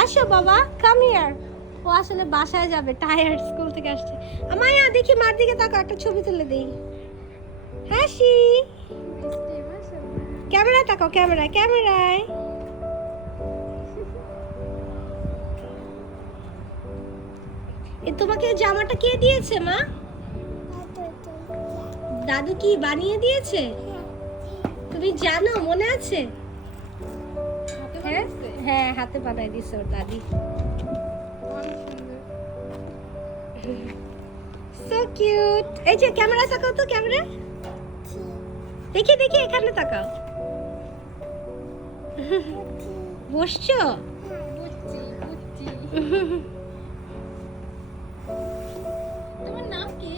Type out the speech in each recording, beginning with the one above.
আসো বাবা, come here. ও আসলে বাসায় যাবে, টায়ার্ড, স্কুল থেকে আসছে। আমায়া দেখি মার দিকে তাকাও, একটা ছবি তুলে দেই। হাসি, ক্যামেরায় তাকাও, ক্যামেরায়, ক্যামেরায়। এ তোমাকে জামাটা কে দিয়েছে মা? দাদু কি বানিয়ে দিয়েছে? তুমি জানো, মনে আছে? হ্যাঁ হ্যাঁ, হাতে বানাই দিয়েছে ওর দাদি। So cute. এই যে ক্যামেরা তাকাও তো, ক্যামেরা দেখি দেখি, এখানে তাকাও। বসছো? তোমার নাম কি?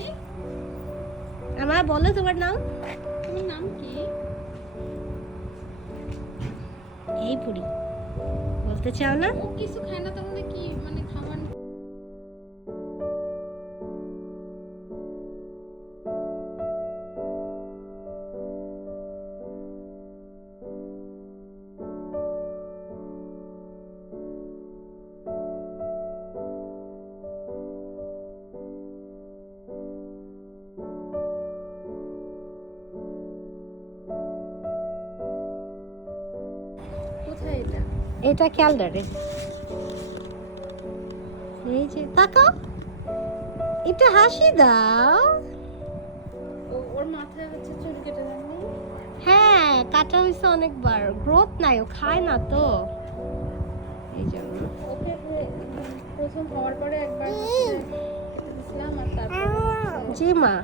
আমার বলো তোমার নাম। তোমার নাম কি? এই পুরি বলতে চাও না? ও কিছু খায় না তাহলে কি মানে খাবার? কোথায় এটা? এটা ক্যালডারে। এই যে তাকাও, এটা হাসি দাও। ওর মাথায় হচ্ছে চুল কেটে দেননি? হ্যাঁ, কাটা হয়েছে অনেকবার, গ্রোথ নাই, ও খায় না তো এই জন্য। ওকে প্রথম হওয়ার পরে একবার হচ্ছে কেটে দিয়েছিলাম আর তারপর জি মা।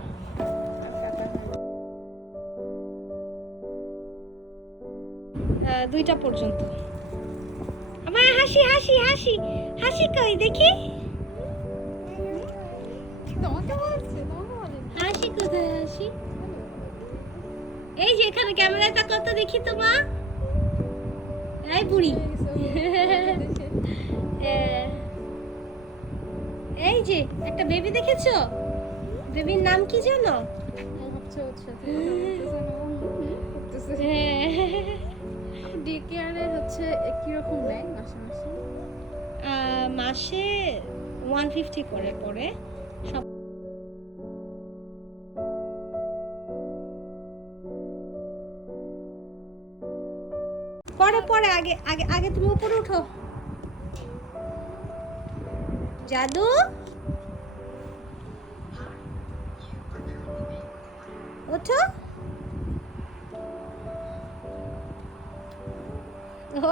আর কাটা হয়নি। 2টা পর্যন্ত। আমার হাসি হাসি হাসি হাসি কই দেখি। তোমাকে বলছে, তোমাকে বলেনি। হাসি কোথায় হাসি? এই যে এখানে ক্যামেরায় তাকাও তো দেখি তো মা। এই বুড়ি। এই যে একটা বেবি দেখেছো? বেবির নাম কি জানো? ও ভাবছে ওর সাথে করতেছে। ডে কেয়ারে হচ্ছে কিরকম নেয় মাসে মাসে? মাসে 150 করে পড়ে সব। পরে পরে আগে আগে আগে তুমি উপরে উঠো। জাদু, ওঠো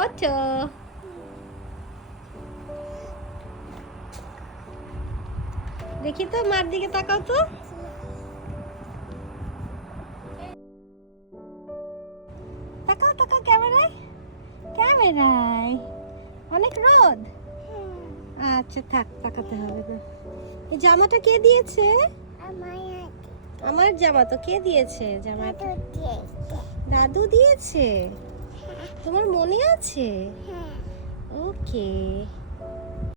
ওঠো। দেখি তো, মার দিকে তাকাও তো। তাকাও তাকাও ক্যামেরায়, ক্যামেরায়। অনেক রোদ। আচ্ছা থাক, তাকাতে হবে না। এই জামাটা কে দিয়েছে? আমার জামা তো কে দিয়েছে? জামাটা দাদু দিয়েছে। তোমার মনে আছে? ওকে।